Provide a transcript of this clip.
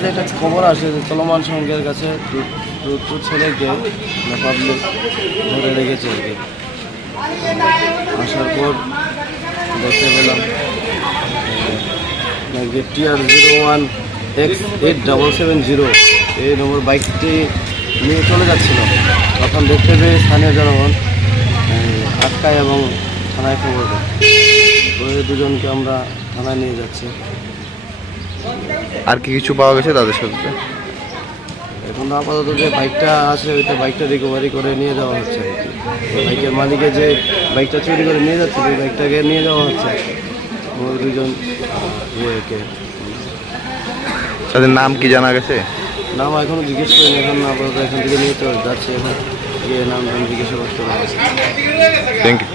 যে একটা খবর আসে যে চলমান সঙ্গের কাছে দুটো ছেলেকে পাবলিক ধরে রেখেছে আর কি। আসার পর দেখতে পেলাম TR01X8770 এই নম্বর বাইকটি নিয়ে চলে যাচ্ছিল। তখন দেখতে পেয়ে স্থানীয় জনগণ আটকায় এবং থানায় খবর দেয়। ওই দুজনকে আমরা থানায় নিয়ে যাচ্ছি। আর কি কিছু পাওয়া গেছে তাদের সাথে? এখন আপাতত যে বাইকটা আছে ওইটা বাইকটা রিকভারি করে নিয়ে যাওয়া হচ্ছে। বাইকের মালিকে যে বাইকটা চুরি করে নিয়ে যাচ্ছে ওই বাইকটাকে নিয়ে যাওয়া হচ্ছে। ওই দুজন ইয়েকে তাদের নাম কি জানা গেছে? নাম এখনো জিজ্ঞেস করিনি। এখন আপাতত এখান থেকে নিয়ে তো যাচ্ছে, এখন গিয়ে নাম জিজ্ঞাসা করতে হবে। Thank you.